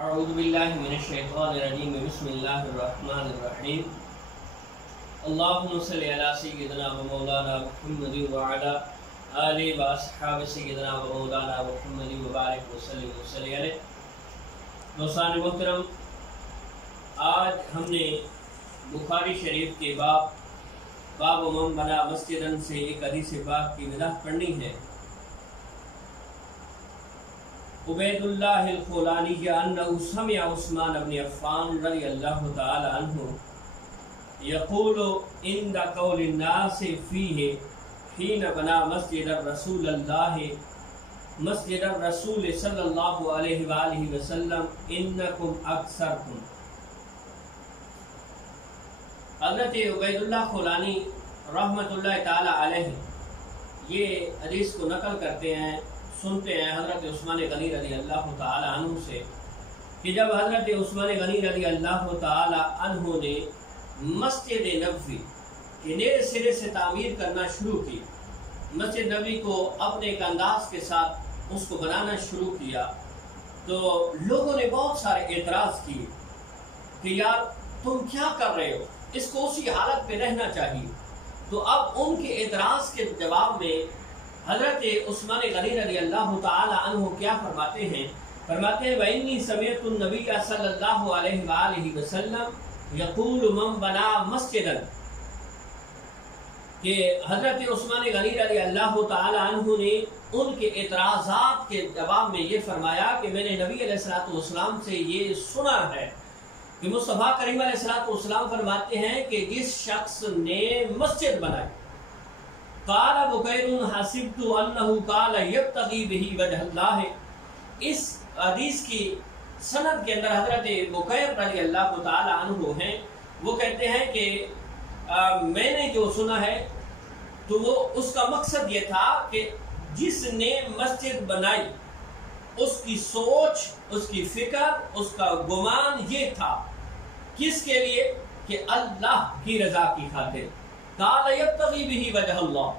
اعوذ باللہ من الشیطان الرجیم بسم اللہ الرحمن الرحیم اللہم صلی علی سیدنا و مولانا محمد وعلی آلہ و اصحاب سیدنا و مولانا محمد وبارک وسلم وصلی علیہ۔ دوستان محترم، آج ہم نے بخاری شریف کے باب من بنا مسجدن سے ایک حدیث پاک کی وضاحت پڑھنی ہے۔ عبید اللہ الخولانی انہ سمع عثمان بن عفان رضی اللہ تعالی عنہ یقول عند قول الناس فیہ حین بنا مسجد الرسول صلی اللہ علیہ وآلہ وسلم انکم اکثرکم۔ حضرت عبید اللہ خولانی رحمت اللہ تعالی علیہ یہ حدیث کو نقل کرتے ہیں، سنتے ہیں حضرت عثمان غنی رضی اللہ تعالی عنہ سے کہ جب حضرت عثمان غنی رضی اللہ تعالی عنہ نے مسجد نبوی کے نئے سرے سے تعمیر کرنا شروع کی، مسجد نبوی کو اپنے ایک انداز کے ساتھ اس کو بنانا شروع کیا، تو لوگوں نے بہت سارے اعتراض کیے کہ یار تم کیا کر رہے ہو، اس کو اسی حالت پہ رہنا چاہیے۔ تو اب ان کے اعتراض کے جواب میں حضرت عثمان غنی رضی اللہ تعالی عنہ کیا فرماتے ہیں؟ وَإِنِّي سَمِعْتُ النَّبِيَّ صلی اللہ علیہ وآلہ وسلم یقول من بنا مسجدا، کہ حضرت عثمان غنی رضی اللہ تعالی عنہ نے ان کے اعتراضات کے جواب میں یہ فرمایا کہ میں نے نبی علیہ السلام سے یہ سنا ہے کہ مصطفیٰ کریم علیہ السلام فرماتے ہیں کہ جس شخص نے مسجد بنائی، قال بکیر حسبت انہ قال یبتغی بہ وجہ اللہ، اس حدیث کی سند کے اندر حضرت بکیر رضی اللہ تعالی عنہ ہیں، وہ کہتے ہیں کہ میں نے جو سنا ہے تو وہ اس کا مقصد یہ تھا کہ جس نے مسجد بنائی اس کی سوچ، اس کی فکر، اس کا گمان یہ تھا کس کے لیے؟ کہ اللہ کی رضا کی خاطر۔ قال یبتغی بہ وجہ اللہ،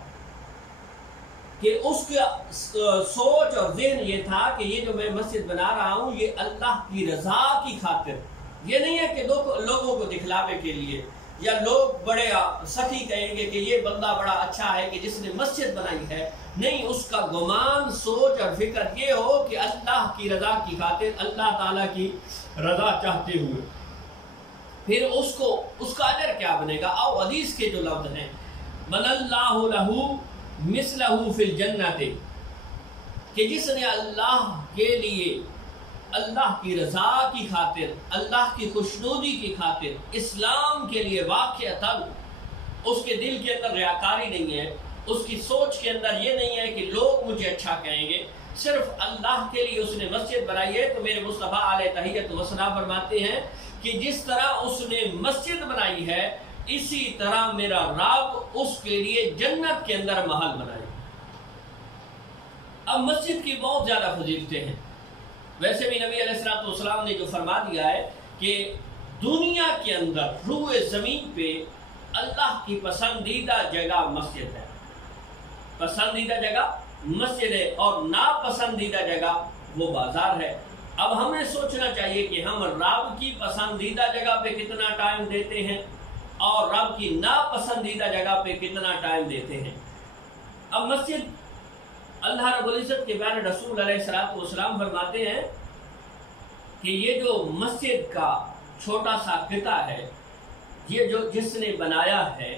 کہ اس کا سوچ اور ذہن یہ تھا کہ یہ جو میں مسجد بنا رہا ہوں یہ اللہ کی رضا کی خاطر، یہ نہیں ہے کہ لوگوں کو دکھلاوے کے لیے، یا لوگ بڑے سخی کہیں گے کہ یہ بندہ بڑا اچھا ہے کہ جس نے مسجد بنائی ہے، نہیں، اس کا گمان، سوچ اور فکر یہ ہو کہ اللہ کی رضا کی خاطر، اللہ تعالیٰ کی رضا چاہتے ہوئے۔ پھر اس کا اجر کیا بنے گا؟ او حدیث کے جو لفظ ہیں من اللہ لہو مثلہ فی الجنت، کہ جس نے اللہ کے لیے اللہ کی رضا کی خاطر، اللہ کی خوشنودی کی خاطر، اسلام کے لیے واقعتاً اس کے دل کے اندر ریاکاری نہیں ہے، اس کی سوچ کے اندر یہ نہیں ہے کہ لوگ مجھے اچھا کہیں گے، صرف اللہ کے لیے اس نے مسجد بنائی ہے، تو میرے مصطفیٰ علیہ تحیت و ثنا فرماتے ہیں کہ جس طرح اس نے مسجد بنائی ہے اسی طرح میرا رب اس کے لیے جنت کے اندر محل بنائے۔ اب مسجد کی بہت زیادہ فضیلتیں ہیں، ویسے بھی نبی علیہ السلام نے جو فرما دیا ہے کہ دنیا کے اندر روح زمین پہ اللہ کی پسندیدہ جگہ مسجد ہے، پسندیدہ جگہ مسجد ہے، اور ناپسندیدہ جگہ وہ بازار ہے۔ اب ہمیں سوچنا چاہیے کہ ہم رب کی پسندیدہ جگہ پہ کتنا ٹائم دیتے ہیں اور رب کی ناپسندیدہ جگہ پہ کتنا ٹائم دیتے ہیں۔ اب مسجد، اللہ رب العزت کے پیارے رسول علیہ السلام فرماتے ہیں کہ یہ جو مسجد کا چھوٹا سا قطعہ ہے، یہ جو جس نے بنایا ہے،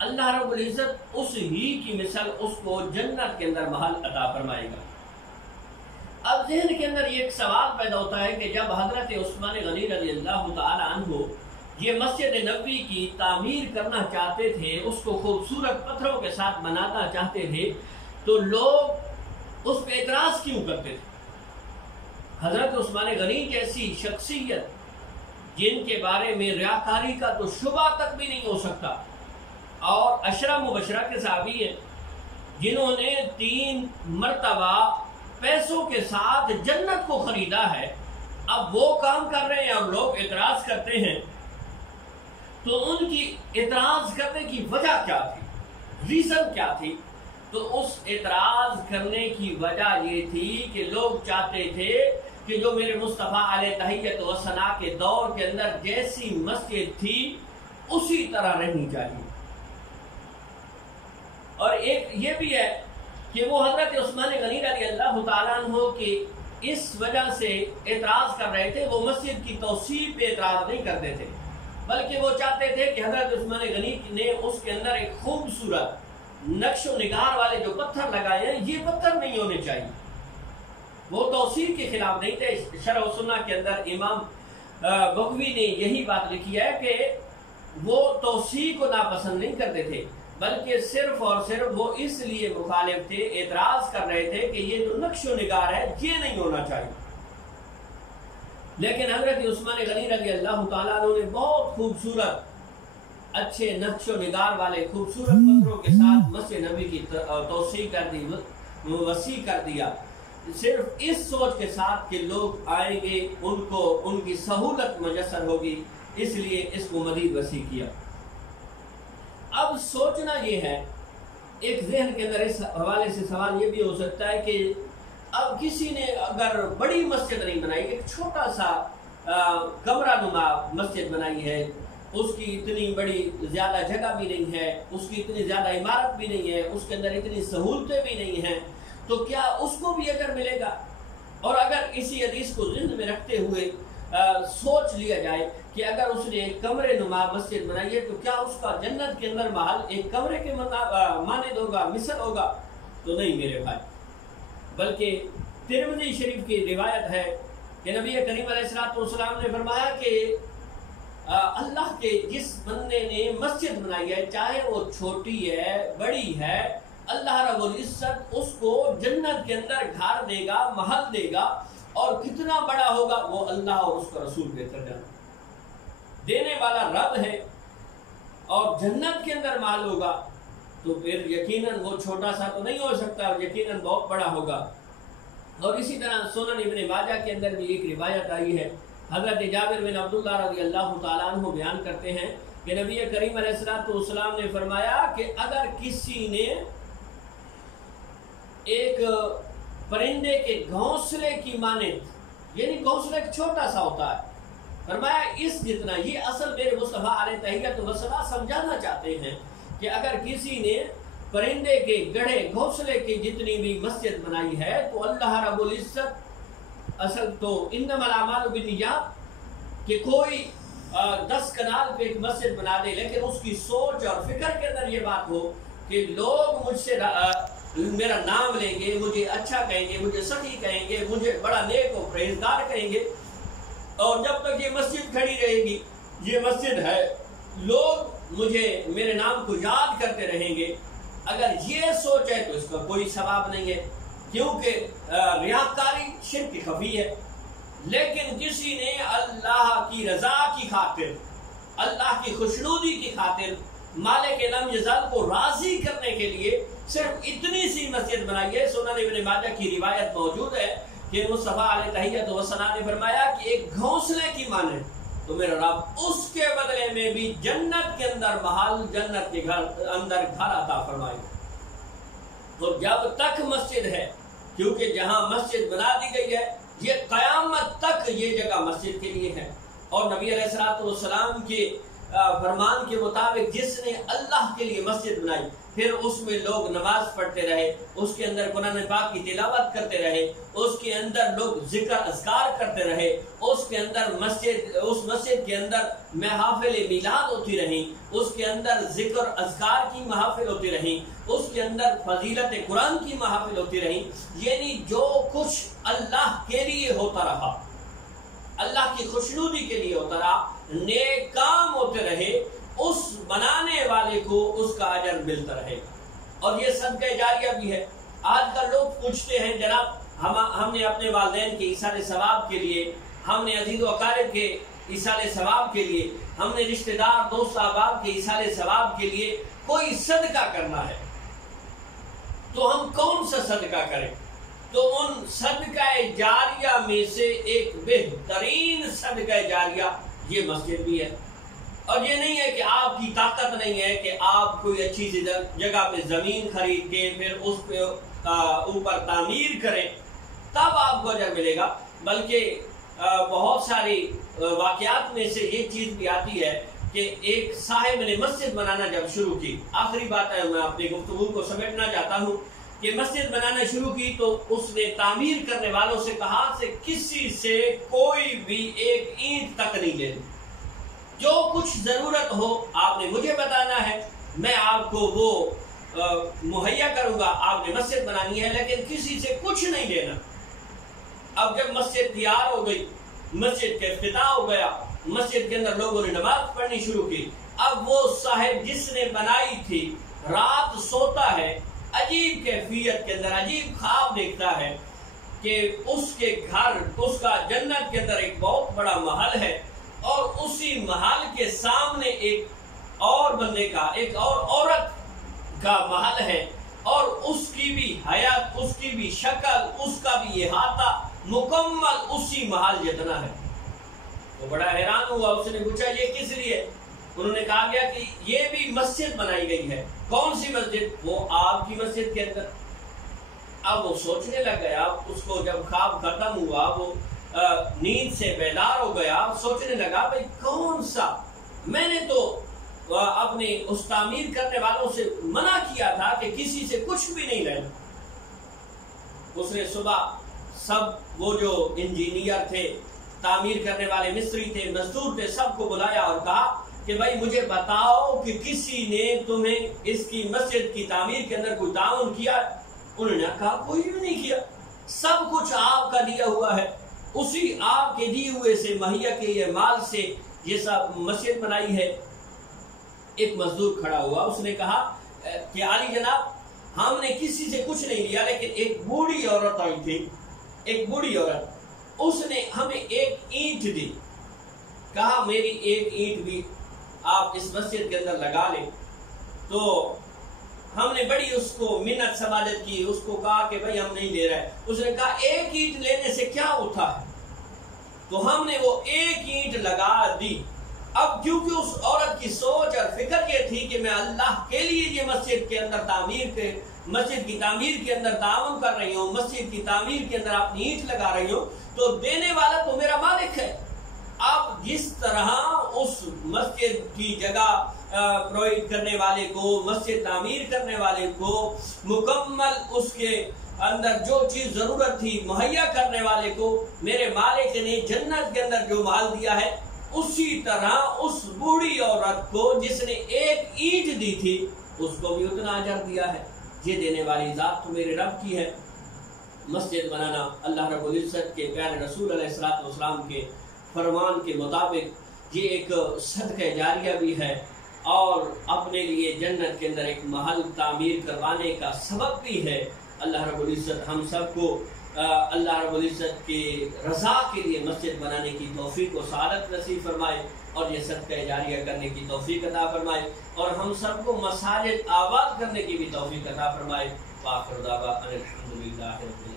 اللہ رب العزت اس ہی کی مثل اس کو جنت کے اندر محل عطا فرمائے گا۔ اب ذہن کے اندر یہ ایک سوال پیدا ہوتا ہے کہ جب حضرت عثمان غنی رضی اللہ تعالی عنہ یہ مسجد نبوی کی تعمیر کرنا چاہتے تھے، اس کو خوبصورت پتھروں کے ساتھ بنانا چاہتے تھے، تو لوگ اس پہ اعتراض کیوں کرتے تھے؟ حضرت عثمان غنی جیسی شخصیت جن کے بارے میں ریاکاری کا تو شبہ تک بھی نہیں ہو سکتا، اور عشرہ مبشرہ کے صحابی ہیں جنہوں نے 3 مرتبہ پیسوں کے ساتھ جنت کو خریدا ہے، اب وہ کام کر رہے ہیں اور لوگ اعتراض کرتے ہیں، تو ان کی اعتراض کرنے کی وجہ کیا تھی، ریزن کیا تھی؟ تو اس اعتراض کرنے کی وجہ یہ تھی کہ لوگ چاہتے تھے کہ جو میرے مصطفیٰ علیہ تحیت و ثنا کے دور کے اندر جیسی مسجد تھی اسی طرح رہنی چاہیے۔ اور ایک یہ بھی ہے کہ وہ حضرت عثمان غنی رضی اللہ تعالیٰ عنہ کی اس وجہ سے اعتراض کر رہے تھے، وہ مسجد کی توسیع پہ اعتراض نہیں کرتے تھے، بلکہ وہ چاہتے تھے کہ حضرت عثمان غنی نے اس کے اندر ایک خوبصورت نقش و نگار والے جو پتھر لگائے ہیں یہ پتھر نہیں ہونے چاہیے۔ وہ توسیع کے خلاف نہیں تھے۔ شرح و سنہ کے اندر امام بغوی نے یہی بات لکھی ہے کہ وہ توسیع کو ناپسند نہیں کرتے تھے، بلکہ صرف اور صرف وہ اس لیے مخالف تھے، اعتراض کر رہے تھے کہ یہ جو نقش و نگار ہے یہ نہیں ہونا چاہیے۔ لیکن حضرت عثمان غنی رضی اللہ تعالیٰ عنہ نے بہت خوبصورت اچھے نقش و نگار والے خوبصورت پتھروں کے ساتھ مسجد نبی کی توسیع کر دی، وسیع کر دیا، صرف اس سوچ کے ساتھ کہ لوگ آئیں گے، ان کو ان کی سہولت میسر ہوگی، اس لیے اس کو مزید وسیع کیا۔ اب سوچنا یہ ہے، ایک ذہن کے اندر اس حوالے سے سوال یہ بھی ہو سکتا ہے کہ اب کسی نے اگر بڑی مسجد نہیں بنائی، ایک چھوٹا سا کمرہ نما مسجد بنائی ہے، اس کی اتنی بڑی زیادہ جگہ بھی نہیں ہے، اس کی اتنی زیادہ عمارت بھی نہیں ہے، اس کے اندر اتنی سہولتیں بھی نہیں ہیں، تو کیا اس کو بھی اجر ملے گا؟ اور اگر اسی حدیث کو ذہن میں رکھتے ہوئے سوچ لیا جائے کہ اگر اس نے ایک کمرے نما مسجد بنائی ہے تو کیا اس کا جنت کے اندر محل ایک کمرے کے مانند ہوگا، مثل ہوگا؟ تو نہیں میرے بھائی، بلکہ ترمذی شریف کی روایت ہے کہ نبی کریم علیہ السلام نے فرمایا کہ اللہ کے جس بندے نے مسجد بنائی ہے، چاہے وہ چھوٹی ہے بڑی ہے، اللہ رب العزت اس کو جنت کے اندر گھر دے گا، محل دے گا، اور کتنا بڑا ہوگا وہ اللہ اور اس کا رسول بہتر جانتے۔ دینے والا رب ہے اور جنت کے اندر محل ہوگا تو پھر یقیناً وہ چھوٹا سا تو نہیں ہو سکتا، اور یقیناً بہت بڑا ہوگا۔ اور اسی طرح سنن ابن ماجہ کے اندر بھی ایک روایت آئی ہے، حضرت جابر بن عبداللہ رضی اللہ تعالیٰ عنہ بیان کرتے ہیں کہ نبی کریم علیہ السلام نے فرمایا کہ اگر کسی نے ایک پرندے کے گھونسلے کی مانند، یعنی گھونسلہ ایک چھوٹا سا ہوتا ہے، فرمایا اس جتنا، یہ اصل میرے مصطفیٰ علیہ تحیت و ثنا سمجھانا چاہتے ہیں کہ اگر کسی نے پرندے کے گڑھے گھونسلے کی جتنی بھی مسجد بنائی ہے تو اللہ رب العزت، اصل تو انما الاعمال بالنیات کہ کوئی 10 کنال پہ ایک مسجد بنا دے، لیکن اس کی سوچ اور فکر کے اندر یہ بات ہو کہ لوگ مجھ سے میرا نام لیں گے، مجھے اچھا کہیں گے، مجھے سخی کہیں گے، مجھے بڑا نیک و پرہیزگار کہیں گے، اور جب تک یہ مسجد کھڑی رہے گی، یہ مسجد ہے، لوگ مجھے میرے نام کو یاد کرتے رہیں گے، اگر یہ سوچ ہے تو اس کا کوئی ثواب نہیں ہے، کیونکہ ریاکاری شرک خفی ہے۔ لیکن کسی نے اللہ کی رضا کی خاطر، اللہ کی خوشنودی کی خاطر، مالک لم یزل کو راضی کرنے کے لیے صرف اتنی سی مسجد بنائی ہے۔ سنن ابن ماجہ کی روایت موجود ہے کہ مصطفیٰ علیہ تحیت و ثنا نے فرمایا کہ ایک گھونسلے کی مانند، تو میرا رب اس کے بدلے میں بھی جنت کے اندر محل، جنت کے اندر گھر عطا فرمائے۔ تو جب تک مسجد ہے، کیونکہ جہاں مسجد بنا دی گئی ہے یہ قیامت تک یہ جگہ مسجد کے لیے ہے، اور نبی علیہ السلام کے فرمان کے مطابق جس نے اللہ کے لیے مسجد بنائی، پھر اس میں لوگ نماز پڑھتے رہے، اس کے اندر قرآن پاک کی تلاوت کرتے رہے، اس کے اندر لوگ ذکر اذکار کرتے رہے، اس کے اندر اس مسجد کے اندر محافل میلاد ہوتی رہیں، اس کے اندر ذکر اذکار کی محافل ہوتی رہیں، اس کے اندر فضیلت قرآن کی محافل ہوتی رہیں، یعنی جو کچھ اللہ کے لیے ہوتا رہا، اللہ کی خوشنودی کے لیے ہوتا رہا، نیک کام ہوتے رہے، اس بنانے والے کو اس کا اجر ملتا رہے گا۔ اور یہ صدقہ جاریہ بھی ہے۔ آج کل لوگ پوچھتے ہیں جناب ہم نے اپنے والدین کے ایصال ثواب کے لیے، ہم نے عزیز و اقارب کے ایصال ثواب کے لیے، ہم نے رشتہ دار دوست احباب کے ایصال ثواب کے لیے کوئی صدقہ کرنا ہے، تو ہم کون سا صدقہ کریں؟ تو ان صدقہ جاریہ میں سے ایک بہترین صدقہ جاریہ یہ مسجد بھی ہے۔ اور یہ نہیں ہے کہ آپ کی طاقت نہیں ہے کہ آپ کوئی اچھی سی جگہ پہ زمین خرید کے پھر اس پہ اوپر تعمیر کریں تب آپ کو اجر ملے گا۔ بلکہ بہت ساری واقعات میں سے یہ چیز بھی آتی ہے کہ ایک صاحب نے مسجد بنانا جب شروع کی، آخری بات ہے، میں اپنی گفتگو کو سمیٹنا چاہتا ہوں کہ مسجد بنانا شروع کی تو اس نے تعمیر کرنے والوں سے کہا کہ کسی سے کوئی بھی ایک اینٹ تک نہیں لینی، جو کچھ ضرورت ہو آپ نے مجھے بتانا ہے، میں آپ کو وہ مہیا کروں گا، آپ نے مسجد بنانی ہے لیکن کسی سے کچھ نہیں لینا۔ اب جب مسجد تیار ہو گئی، مسجد کا افتتاح ہو گیا، مسجد کے اندر لوگوں نے نماز پڑھنی شروع کی، اب وہ صاحب جس نے بنائی تھی رات سوتا ہے، عجیب کیفیت کے اندر عجیب خواب دیکھتا ہے کہ اس کے گھر، اس کا جنت کے اندر ایک بہت بڑا محل ہے اور اسی محل کے سامنے ایک اور بندے کا، ایک اور عورت کا محل ہے اور اس کی بھی حیات، اس کی بھی شکل، اس کا بھی احاطہ مکمل اسی محل جتنا ہے۔ وہ بڑا حیران ہوا، اس نے پوچھا یہ کس لیے؟ انہوں نے کہا گیا کہ یہ بھی مسجد بنائی گئی ہے۔ کون سی مسجد؟ وہ آپ کی مسجد کے اندر۔ اب وہ سوچنے لگ گیا، اس کو جب خواب ختم ہوا وہ نیند سے بیدار ہو گیا، سوچنے لگا بھئی کون سا، میں نے تو اپنے اس تعمیر کرنے والوں سے منع کیا تھا کہ کسی سے کچھ بھی نہیں لینا۔ اس نے صبح سب وہ جو انجینئر تھے، تعمیر کرنے والے مستری تھے، مزدور تھے، سب کو بلایا اور کہا کہ بھائی مجھے بتاؤ کہ کسی نے تمہیں اس کی مسجد کی تعمیر کے اندر کوئی تعاون کیا؟ انہوں نے کہا کوئی بھی نہیں کیا، سب کچھ آپ کا دیا ہوا ہے، اسی آپ کے دیے ہوئے سے مہیا کے یہ مال سے یہ سب مسجد بنائی ہے۔ ایک مزدور کھڑا ہوا، اس نے کہا کہ عالی جناب ہم نے کسی سے کچھ نہیں لیا، لیکن ایک بوڑھی عورت آئی تھی، ایک بوڑھی عورت، اس نے ہمیں ایک اینٹ دی، کہا میری ایک اینٹ بھی آپ اس مسجد کے اندر لگا لیں۔ تو ہم نے بڑی اس کو منت سماجت کی، اس کو کہا کہ بھئی ہم نہیں دے رہے۔ اس نے کہا ایک اینٹ لینے سے کیا ہوتا ہے؟ تو ہم نے وہ ایک اینٹ لگا دی۔ اب کیونکہ اس عورت کی سوچ اور فکر یہ تھی کہ میں اللہ کے لیے یہ مسجد کے اندر مسجد کی تعمیر کے اندر تعاون کر رہی ہوں، مسجد کی تعمیر کے اندر اپنی اینٹ لگا رہی ہوں، تو دینے والا تو میرا مالک ہے۔ اب جس طرح اس مسجد کی جگہ پرووائڈ کرنے والے کو، مسجد تعمیر کرنے والے کو مکمل اس کے اندر جو چیز ضرورت تھی مہیا کرنے والے کو میرے مالک نے جنت کے اندر جو مال دیا ہے، اسی طرح اس بوڑھی عورت کو جس نے ایک اینٹ دی تھی اس کو بھی اتنا اجر دیا ہے۔ یہ دینے والی ذات تو میرے رب کی ہے۔ مسجد بنانا اللہ رب العزت کے پیارے رسول علیہ الصلوۃ والسلام کے فرمان کے مطابق یہ ایک صدقہ جاریہ بھی ہے اور اپنے لیے جنت کے اندر ایک محل تعمیر کروانے کا سبب بھی ہے۔ اللہ رب العزت ہم سب کو اللہ رب العزت کی رضا کے لیے مسجد بنانے کی توفیق و سعادت نصیب فرمائے اور یہ صدقہ جاریہ کرنے کی توفیق عطا فرمائے اور ہم سب کو مساجد آباد کرنے کی بھی توفیق عطا فرمائے۔ وآخر دعوانا الحمدللہ رب العالمین۔